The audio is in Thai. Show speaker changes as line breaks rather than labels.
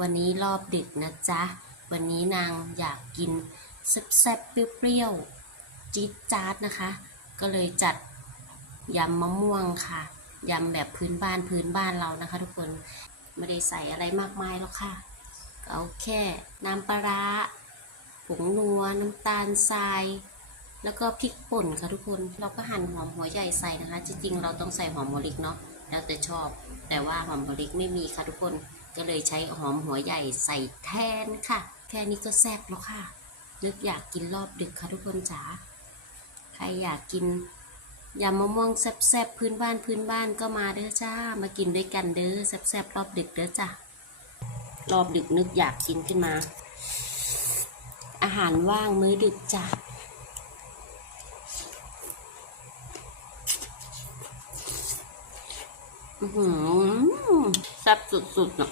วันนี้รอบดึกนะจ๊ะ วันนี้นางอยากกินแซ่บๆเปรี้ยวๆจี๊ดจ๊าดนะคะ ก็เลยจัดยำมะม่วงค่ะยำแบบพื้นบ้านพื้นบ้านเรานะคะ ทุกคนไม่ได้ใส่อะไรมากมายหรอกค่ะเอาแค่น้ำปลาร้าผงนัวน้ำตาลทราย แล้วก็พริกป่นค่ะทุกคน เราก็หั่นหอมหัวใหญ่ใส่นะคะ จริงๆ เราต้องใส่หอมหัวลิกเนาะ แล้วแต่ชอบ แต่ว่าหอมหัวลิกไม่มีค่ะทุกคนก็เลยใช้หอมหัวใหญ่ใส่แทนค่ะ แค่นี้ก็แซ่บแล้วค่ะ นึกอยากกินรอบดึกค่ะทุกคนจ๋าใครอยากกินยำมะม่วงแซ่บๆพื้นบ้านพื้นบ้านก็มาเด้อจ้า มากินด้วยกันเด้อแซ่บๆรอบดึกเด้อจ้ะรอบดึกนึกอยากกินขึ้นมา อาหารว่างมื้อดึกจ้ะ อื้อหือ แซ่บสุดๆเนาะ